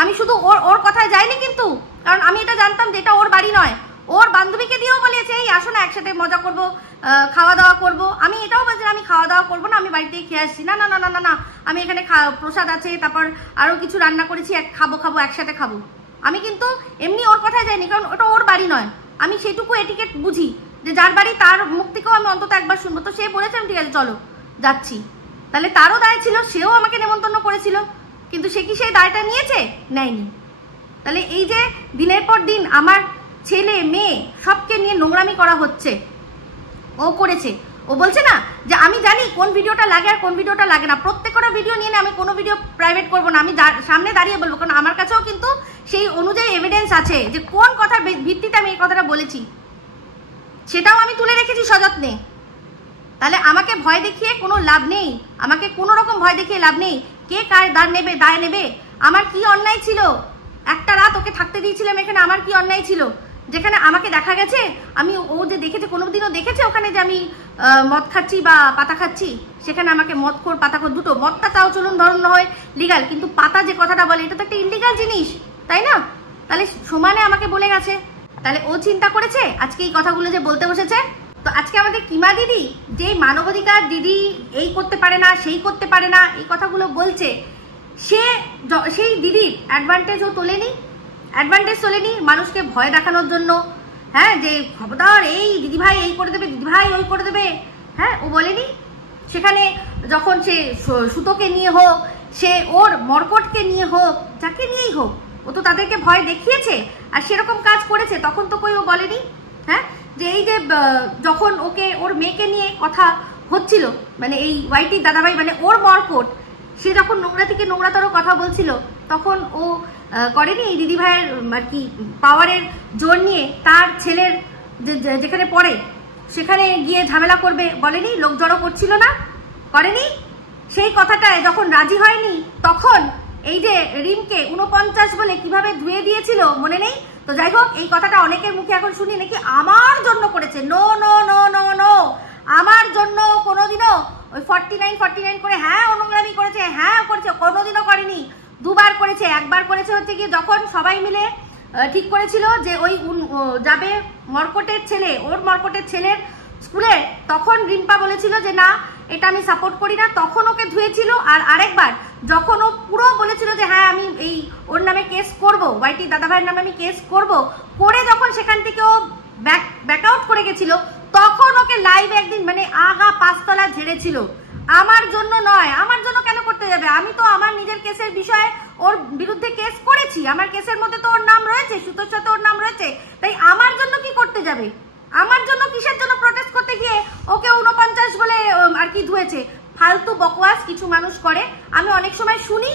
আমি শুধু ওর কথায় যাইনি, কিন্তু কারণ আমি এটা জানতাম যে এটা ওর বাড়ি নয়, ওর বান্ধবীকে দিয়েও বলেছে এই আসো না একসাথে মজা করবো, খাওয়া দাওয়া করবো। আমি এটাও বলছি আমি খাওয়া দাওয়া করবো না, আমি বাড়িতেই খেয়ে আসছি, না না না না না, আমি এখানে প্রসাদ আছে, তারপর আরো কিছু রান্না করেছি, খাবো একসাথে খাবো। আমি কিন্তু এমনি ওর কথায় যাইনি, কারণ ওটা ওর বাড়ি নয়। আমি সেইটুকু এটিকেট বুঝি যে যার বাড়ি তার মুখ থেকেও আমি অন্তত একবার শুনবো। তো সে বলেছে ঠিক আছে চলো যাচ্ছি, তাহলে তারও দায় ছিল, সেও আমাকে নেমন্তন্ন করেছিল, কিন্তু সে কি সেই দায়টা নিয়েছে? নেয়নি। তাহলে এই যে দিনের পর দিন আমার ছেলে মেয়ে সবকে নিয়ে নোংরামি করা হচ্ছে, ও করেছে। ও বলছে না যে আমি জানি কোন ভিডিওটা লাগে আর কোন ভিডিওটা লাগে না, প্রত্যেকটা ভিডিও নিয়ে আমি কোনো ভিডিও প্রাইভেট করবো না, আমি সামনে দাঁড়িয়ে বলবো, কারণ আমার কাছেও কিন্তু সেই অনুযায়ী এভিডেন্স আছে যে কোন কথার ভিত্তিতে আমি এই কথাটা বলেছি, সেটাও আমি তুলে রেখেছি সযত্নে। তাহলে আমাকে ভয় দেখিয়ে কোনো লাভ নেই, আমাকে কোনো রকম ভয় দেখিয়ে লাভ নেই। কে কার দায় নেবে? আমার কি অন্যায় ছিল? একটা রাত ওকে থাকতে দিয়েছিলাম এখানে, আমার কি অন্যায় ছিল? যেখানে আমাকে দেখা গেছে, আমি ও যে দেখেছে, কোনোদিনও দেখেছে ওখানে যে আমি মদ খাচ্ছি বা পাতা খাচ্ছি, সেখানে আমাকে মদখোর পাতাখোর দুটো, মদটা তাও চলুন ধরুন হয় লিগাল, কিন্তু পাতা যে কথাটা বলে এটা তো একটা ইলিগাল জিনিস, তাই না? তাহলে সমানে আমাকে বলে গেছে। তাহলে ও চিন্তা করেছে আজকে এই কথাগুলো যে বলতে বসেছে? তো আজকে আমাদের কিমা দিদি যে মানবাধিকার দিদি এই করতে পারে না, সেই করতে পারে না, এই কথাগুলো বলছে, সেই দিদির অ্যাডভান্টেজও তোলেনি মানুষকে ভয় দেখানোর জন্য। হ্যাঁ, যে খবরদার এই দিদিভাই এই করে দেবে, দিদিভাই ওই করে দেবে। হ্যাঁ, ও বলেনি। সেখানে যখন সে সুতোকে নিয়ে হোক, সে ওর মর্কটকে নিয়ে হোক, যাকে নিয়েই হোক, ও তো তাদেরকে ভয় দেখিয়েছে আর সেরকম কাজ করেছে। তখন তো কই ও বলেনি। হ্যাঁ, যে এই যে যখন ওর মেয়েকে নিয়ে কথা হচ্ছিল, মানে এই ওয়াইটির দাদাভাই মানে ওর মর্কট, সে যখন নোংরা থেকে নোংরাতর কথা বলছিল, তখন ও করেনি এই দিদিভাইয়ের আর কি পাওয়ারের জোর নিয়ে তার ছেলের যেখানে পড়ে সেখানে গিয়ে ঝামেলা করবে, বলেনি? লোক জড়ো করছিল না, করেনি? সেই কথাটায় যখন রাজি হয়নি, তখন এই যে রিমকে 49 বলে কিভাবে ধুয়ে দিয়েছিল, মনে নেই? তো যাই হোক, এই কথাটা অনেকের মুখে এখন শুনি নাকি আমার জন্য করেছে। No no no no no, আমার জন্য কোনোদিনও ওই 49 করে হ্যাঁ নোংরামি করেছে, হ্যাঁ করেছে, কোনোদিনও করেনি। দুবার করেছে। একবার করেছে হচ্ছে কি যখন সবাই মিলে ঠিক করেছিল যে ওই যাবে মর্কটের ছেলে, ওর মর্কটের ছেলের স্কুলে, তখন রিম্পা বলেছিল যে না এটা আমি সাপোর্ট করি না, তখন ওকে ধুয়েছিল। আর আরেকবার যখন ও পুরো বলেছিল যে হ্যাঁ আমি এই ওর নামে কেস করব, ওয়াইটি দাদাভাইয়ের নামে আমি কেস করব, করে যখন সেখান থেকে ও ব্যাক আউট করে গেছিল, তখন ওকে লাইভে একদিন মানে আগা 5 তলা ঝেড়েছিল। আমার জন্য নয়। আমার জন্য কেন করতে যাবে? আমি তো আমার নিজের কেসের বিষয়ে ওর বিরুদ্ধে কেস করেছি, আমার কেসের মধ্যে তো ওর নাম রয়েছে, সুতোর সাথে ওর নাম রয়েছে, তাই আমার জন্য কি করতে যাবে? আমার জন্য কিসের জন্য প্রটেস্ট করতে গিয়ে ওকে 49 বলে আর কি ধুয়েছে? ফালতু বকওয়াস কিছু মানুষ করে, আমি অনেক সময় শুনি,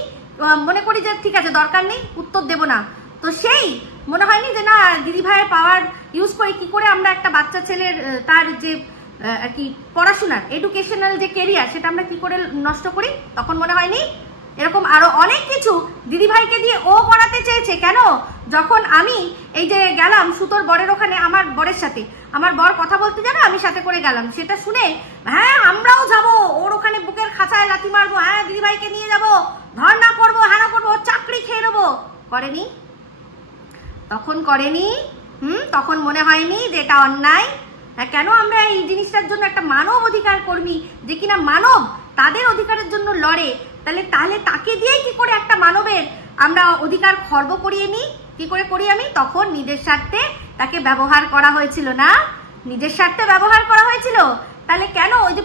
মনে করি যে ঠিক আছে দরকার নেই, উত্তর দেব না। তো সেই মনে হয়নি যে না দিদিভাইয়ের পাওয়ার ইউজ করে কি করে আমরা একটা বাচ্চা ছেলের তার যে আর কি পড়াশোনার এডুকেশনাল যে কেরিয়ার, সেটা আমরা কি করে নষ্ট করি? তখন মনে হয়নি? এরকম আরো অনেক কিছু দিদিভাইকে দিয়ে ও করাতে চেয়েছে। কেন? যখন আমি এই যে গেলাম সুতোর বরের ওখানে, আমার বরের সাথে আমার বর কথা বলতে যাবে, আমি সাথে করে গেলাম, সেটা শুনে হ্যাঁ আমরাও যাবো, ওর ওখানে বুকের খাঁচায় লাথি মারবো, হ্যাঁ দিদিভাইকে নিয়ে যাবো, ধর্ণা করবো, হ্যাঁ করবো, চাকরি খেয়ে নেবো, করেনি? তখন করেনি? তখন মনে হয়নি যে এটা অন্যায়? কেন আমরা এই জিনিসটার জন্য একটা মানব অধিকার কর্মী যে কিনা মানব তাদের অধিকারের জন্য লড়ে, তাহলে তাকে দিয়েই কি করে একটা মানবের আমরা অধিকার খর্ব করিয়ে নিই? কি করে করি আমি? তখন নিজের স্বার্থে তাকে ব্যবহার করা হয়েছিল না? নিজের স্বার্থে ব্যবহার করা হয়েছিল। তাহলে কেন ওই যে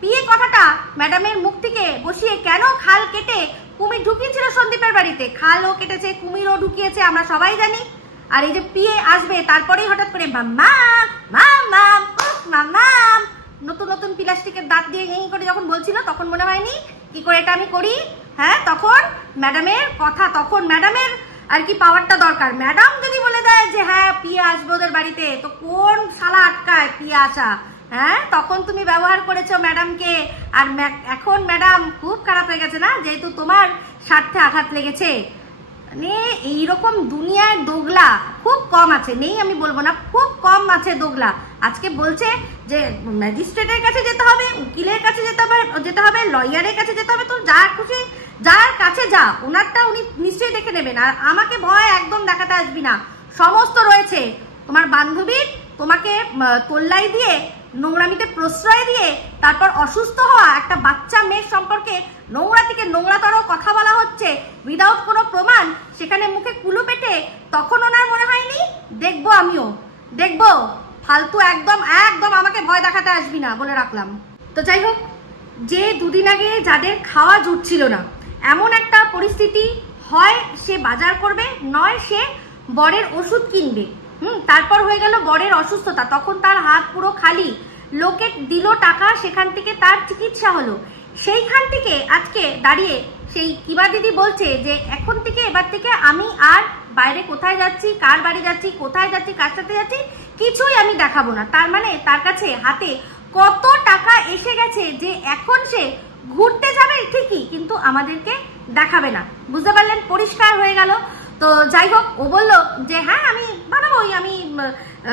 পিএ কথাটা ম্যাডামের মুখ থেকে বসিয়ে কেন খাল কেটে কুমির ঢুকিয়েছিল সন্দীপের বাড়িতে? খালও কেটেছে, কুমিরও ঢুকিয়েছে, আমরা সবাই জানি। আর এই যে পিএ আসবে, তারপরেই হঠাৎ করে নতুন নতুন প্লাস্টিকের দাঁত দিয়ে এই করে যখন বলছিল, তখন মনে হয়নি কি করে এটা আমি করি? হ্যাঁ, তখন ম্যাডামের কথা, তখন ম্যাডামের আর কি পাওয়ারটা দরকার। ম্যাডাম যদি বলে দেয় যে হ্যাঁ পিএ আসবে ওদের বাড়িতে, তো কোন শালা আটকায় পিএ আসা? হ্যাঁ, তখন তুমি ব্যবহার করেছো ম্যাডামকে। আর এখন ম্যাডাম খুব খারাপ হয়ে গেছে না, যেহেতু তোমার স্বার্থে আঘাত লেগেছে। মানে এইরকম দুনিয়ায় দোগলা খুব কম আছে, নেই আমি বলবো না, খুব কম আছে দোগলা। আজকে বলছে যে ম্যাজিস্ট্রেটের কাছে যেতে হবে, উকিলের কাছে যেতে হবে, লয়ারের কাছে যেতে হবে। তো যার খুশি যার কাছে যা, ওনারটা উনি নিশ্চয়ই দেখে নেবেন। আর আমাকে ভয় একদম দেখাতে আসবি না, সমস্ত রয়েছে। তোমার বান্ধবীর তোমাকে তোল্লাই দিয়ে, নোংরামিতে প্রশ্রয় দিয়ে, তারপর অসুস্থ হওয়া একটা বাচ্চা মেয়ের সম্পর্কে নোংরা থেকে নোংরাতর কথা বলা হচ্ছে উইদাউট কোনো প্রমাণ, সেখানে মুখে কুলু পেটে, তখন ওনার মনে হয়নি দেখবো, আমিও দেখবো। ফালতু একদম আমাকে ভয় দেখাতে আসবি না, বলে রাখলাম। তো যাই হোক, যে দুদিন আগে যাদের খাওয়া জুটছিল না, এমন একটা পরিস্থিতি, হয় সে বাজার করবে, নয় সে বরের ওষুধ কিনবে। তারপর হয়ে গেল বরের অসুস্থতা, তখন তার হাত পুরো খালি, লোকে দিল টাকা, সেখান থেকে তার চিকিৎসা হলো। সেইখান থেকে আজকে দাঁড়িয়ে সেই কিবা দিদি বলছে যে এখন থেকে এবার থেকে আমি আর বাইরে কোথায় যাচ্ছি, কার বাড়ি যাচ্ছি, কোথায় যাচ্ছি, কার সাথে যাচ্ছি, কিছুই আমি দেখাবো না। তার মানে তার কাছে হাতে কত টাকা এসে গেছে যে এখন সে ঘুরতে যাবে ঠিকই, কিন্তু আমাদেরকে দেখাবে না। বুঝতে পারলেন? পরিষ্কার হয়ে গেল। তো যাই হোক, ও বললো যে হ্যাঁ আমি বানাবো, আমি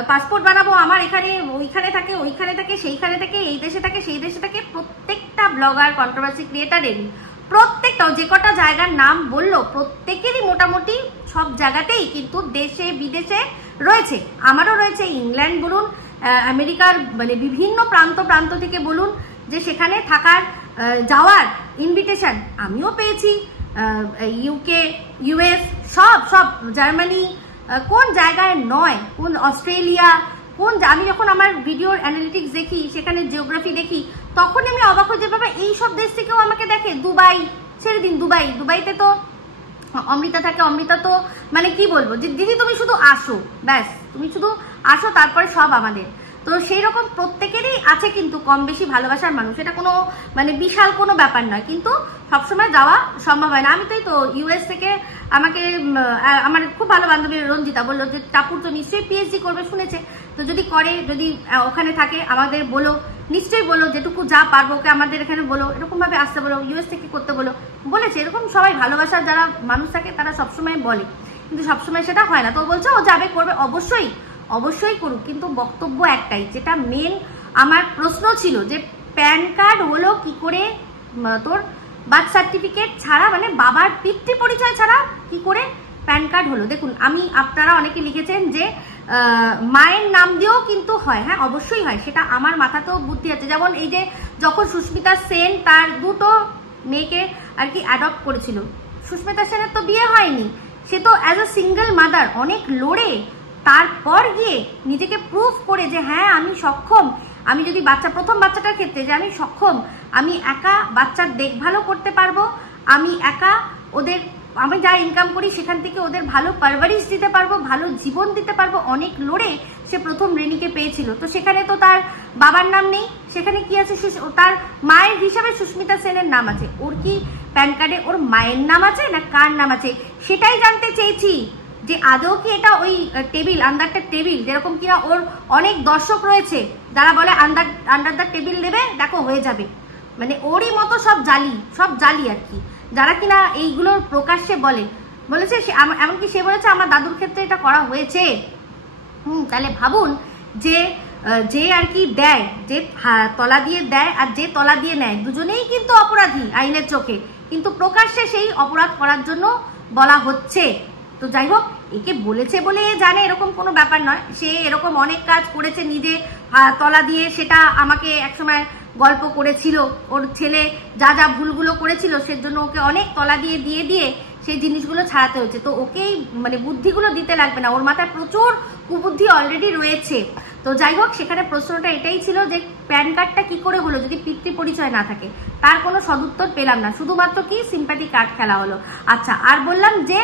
পাসপোর্ট বানাবো, আমার এখানে ওইখানে থাকে, ওইখানে থাকে, সেইখানে থাকে, এই দেশে থাকে, সেই দেশে থাকে। প্রত্যেকটা ব্লগার, কন্ট্রোভার্সি ক্রিয়েটারেরই, প্রত্যেকটা যে কটা জায়গার নাম বললো, প্রত্যেকেরই মোটামুটি সব জায়গাতেই কিন্তু দেশে বিদেশে রয়েছে, আমারও রয়েছে। ইংল্যান্ড বলুন, আমেরিকার মানে বিভিন্ন প্রান্ত থেকে বলুন, যে সেখানে থাকার যাওয়ার ইনভিটেশন আমিও পেয়েছি। ইউকে, ইউএস, সব জার্মানি, কোন জায়গায় নয়, কোন অস্ট্রেলিয়া, আমি যখন আমার ভিডিওর অ্যানালিটিক্স দেখি, সেখানে জিওগ্রাফি দেখি, তখন আমি অবাক হয়ে যাই, বাবা এইসব দেশ থেকেও আমাকে দেখে। দুবাই ছেড়ে দিন, দুবাইতে তো অমৃতা থাকে। অমৃতা তো মানে কি বলবো, যে দিদি তুমি শুধু আসো, ব্যাস তুমি শুধু আসো, তারপরে সব আমাদের। তো সেই রকম প্রত্যেকেরই আছে কিন্তু কম বেশি ভালোবাসার মানুষ, এটা কোনো মানে বিশাল কোনো ব্যাপার নয়, কিন্তু সবসময় যাওয়া সম্ভব হয় না। আমি তো ইউএস থেকে আমাকে আমার খুব ভালো বান্ধবী রঞ্জিতা বললো যে টাপুর তো নিশ্চয়ই পিএইচডি করবে, শুনেছে, তো যদি করে, যদি ওখানে থাকে আমাদের বলো, নিশ্চয়ই বলো, যেটুকু যা পারবো ওকে আমাদের এখানে বলো, এরকম ভাবে আসতে বলো, ইউএস থেকে করতে বলেছে। এরকম সবাই ভালোবাসার যারা মানুষ থাকে তারা সবসময় বলে, কিন্তু সবসময় সেটা হয় না। তো বলছে ও যাবে, করবে, অবশ্যই করুক, কিন্তু বক্তব্য একটাই, যেটা মেন আমার প্রশ্ন ছিল, যে প্যান কার্ড হলো কি করে, তোর বার্থ সার্টিফিকেট ছাড়া, মানে বাবার পিতৃ পরিচয় ছাড়া কি করে প্যান কার্ড হলো। দেখুন, আপনারা অনেকে লিখেছেন যে মায়ের নাম দিয়েও কিন্তু হয়, হ্যাঁ অবশ্যই হয়, সেটা আমার মাথাতেও বুদ্ধি আছে। যেমন এই যে যখন সুস্মিতা সেন তার দুটো মেয়েকে আর কি অ্যাডপ্ট করেছিল, সুস্মিতা সেনের তো বিয়ে হয়নি, সে তো অ্যাজ আ সিঙ্গেল মাদার অনেক লড়ে তারপর গিয়ে নিজেকে প্রুফ করে যে হ্যাঁ আমি সক্ষম, আমি যদি প্রথম বাচ্চাটার ক্ষেত্রে যে আমি সক্ষম, আমি একা বাচ্চার দেখভালও করতে পারবো, আমি একা আমি যা ইনকাম করি সেখান থেকে ওদের ভালো পারভারিশ দিতে পারবো, ভালো জীবন দিতে পারবো, অনেক লড়ে সে প্রথম রেনিকে পেয়েছিল। তো সেখানে তো তার বাবার নাম নেই, সেখানে কি আছে, তার মায়ের হিসাবে সুস্মিতা সেনের নাম আছে। ওর কি প্যান কার্ডে ওর মায়ের নাম আছে না কার নাম আছে, সেটাই জানতে চেয়েছি, যে আদৌ কি এটা ওই টেবিল, আন্ডার দ্য টেবিল, যেরকম কিনা ওর অনেক দর্শক রয়েছে যারা বলে আন্ডার দ্য টেবিল দেবে, দেখো হয়ে যাবে, মানে ওরই মতো সব জালি আর কি, যারা কিনা এইগুলো প্রকাশ্যে বলেছে। এমনকি সে বলেছে আমার দাদুর ক্ষেত্রে এটা করা হয়েছে। তাহলে ভাবুন যে আর কি দেয়, যে তলা দিয়ে দেয় আর যে তলা দিয়ে নেয়, দুজনেই কিন্তু অপরাধী আইনের চোখে, কিন্তু প্রকাশ্যে সেই অপরাধ করার জন্য বলা হচ্ছে। তো যাই হোক, একে বলেছে বলে জানে এরকম কোনো ব্যাপার নয়, সে এরকম অনেক কাজ করেছে নিজে তলা দিয়ে, সেটা আমাকে একসময় গল্প করেছিল, ওর ছেলে যা ভুলগুলো করেছিল সেজন্য ওকে অনেক তলা দিয়ে সেই জিনিসগুলো ছাড়াতে হয়েছে। তো ওকেই মানে বুদ্ধিগুলো দিতে লাগবে না, ওর মাথায় প্রচুর কুবুদ্ধি অলরেডি রয়েছে। তো যাই হোক, সেখানে প্রশ্নটা এটাই ছিল যে প্যান কার্ডটা কি করে হলো যদি পিতৃ পরিচয় না থাকে, তার কোনো সদুত্তর পেলাম না, শুধুমাত্র কি সিম্প্যাথি কার্ড খেলা হলো। আচ্ছা, আর বললাম যে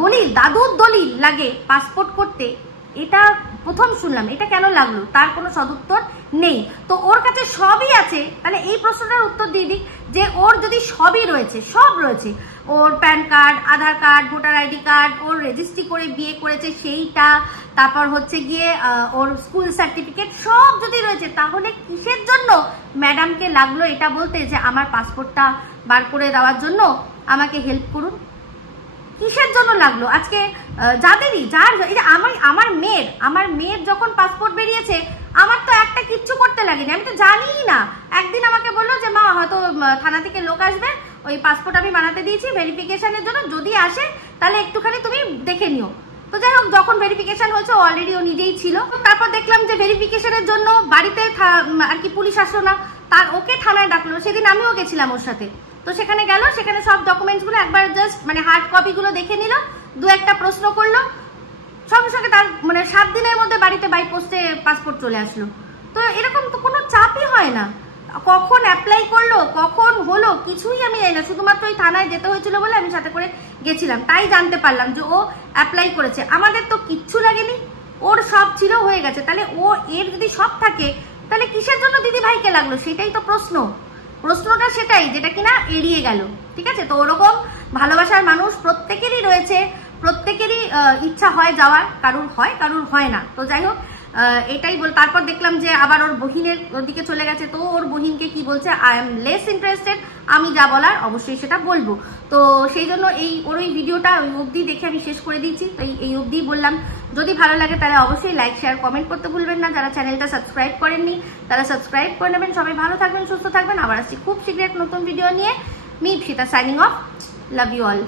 দলিল, দাদুর দলিল লাগে পাসপোর্ট করতে, এটা প্রথম শুনলাম, এটা কেন লাগলো, তার কোনো সদুত্তর নেই। তো ওর কাছে সবই আছে, তাহলে এই প্রশ্নটার উত্তর দিয়ে দিক, যে ওর যদি সবই রয়েছে, সব রয়েছে, ওর প্যান কার্ড, আধার কার্ড, ভোটার আইডি কার্ড, ওর রেজিস্ট্রি করে বিয়ে করেছে সেইটা, তারপর হচ্ছে গিয়ে ওর স্কুল সার্টিফিকেট সব যদি রয়েছে, তাহলে কিসের জন্য ম্যাডামকে লাগলো এটা বলতে যে আমার পাসপোর্টটা বার করে দেওয়ার জন্য আমাকে হেল্প করুন? কিসের জন্য লাগলো? আজকে আমার মেয়ের যখন পাসপোর্ট বেরিয়েছে, আমার তো একটা কিচ্ছু করতে লাগেনি, আমি তো জানিই না। একদিন আমাকে বললো যে মা হয়তো থানা থেকে লোক আসবে, ওই পাসপোর্ট আমি বানাতে দিয়েছি ভেরিফিকেশনের জন্য, যদি আসে তাহলে একটুখানি তুমি দেখে নিও। তো যাই হোক, যখন ভেরিফিকেশন হয়েছে অলরেডি ও নিজেই ছিল। তারপর দেখলাম যে ভেরিফিকেশনের জন্য বাড়িতে আর কি পুলিশ আসলো না, ওকে থানায় ডাকলো। সেদিন আমিও গেছিলাম ওর সাথে। তো সেখানে গেল, সেখানে সব ডকুমেন্টস গুলো একবার জাস্ট মানে হার্ড কপি গুলো দেখে নিল, দু একটা প্রশ্ন করলো, সঙ্গে সঙ্গে তার মানে 7 দিনের মধ্যে বাড়িতে বাই পোস্টে পাসপোর্ট চলে আসলো। তো এরকম তো কোনো চাপই হয় না, কখন অ্যাপ্লাই করলো কখন হলো কিছুই আমি জানি না, শুধুমাত্র ওই থানায় যেতে হয়েছিল বলে আমি সাথে করে গেছিলাম, তাই জানতে পারলাম যে ও অ্যাপ্লাই করেছে। আমাদের তো কিচ্ছু লাগেনি, ওর সব ছিল, হয়ে গেছে। তাহলে এর যদি সব থাকে, তাহলে কিসের জন্য দিদি ভাইকে লাগলো, সেটাই তো প্রশ্নটা সেটাই, যেটা কিনা এড়িয়ে গেল। ঠিক আছে, তো ওরকম ভালোবাসার মানুষ প্রত্যেকেরই রয়েছে, প্রত্যেকেরই ইচ্ছা হয় যাওয়ার, কারুর হয় কারুর হয় না। তো যাই হোক, এটাই তারপর দেখলাম যে আবার ওর বহিনের দিকে চলে গেছে। তো ওর বহিনকে কি বলছে, আই এম লেস ইন্টারেস্টেড, আমি যা বলার অবশ্যই সেটা বলবো। তো সেই জন্য ওর ওই ভিডিওটা ওই অবধি দেখে আমি শেষ করে দিচ্ছি। তো এই অবধি বললাম, যদি ভালো লাগে তাহলে অবশ্যই লাইক শেয়ার কমেন্ট করতে ভুলবেন না। যারা চ্যানেলটা সাবস্ক্রাইব করেননি তারা সাবস্ক্রাইব করে নেবেন। সবাই ভালো থাকবেন, সুস্থ থাকবেন। আবার আসছি খুব শীঘ্রই এক নতুন ভিডিও নিয়ে। Me Ipsita signing off, love you all.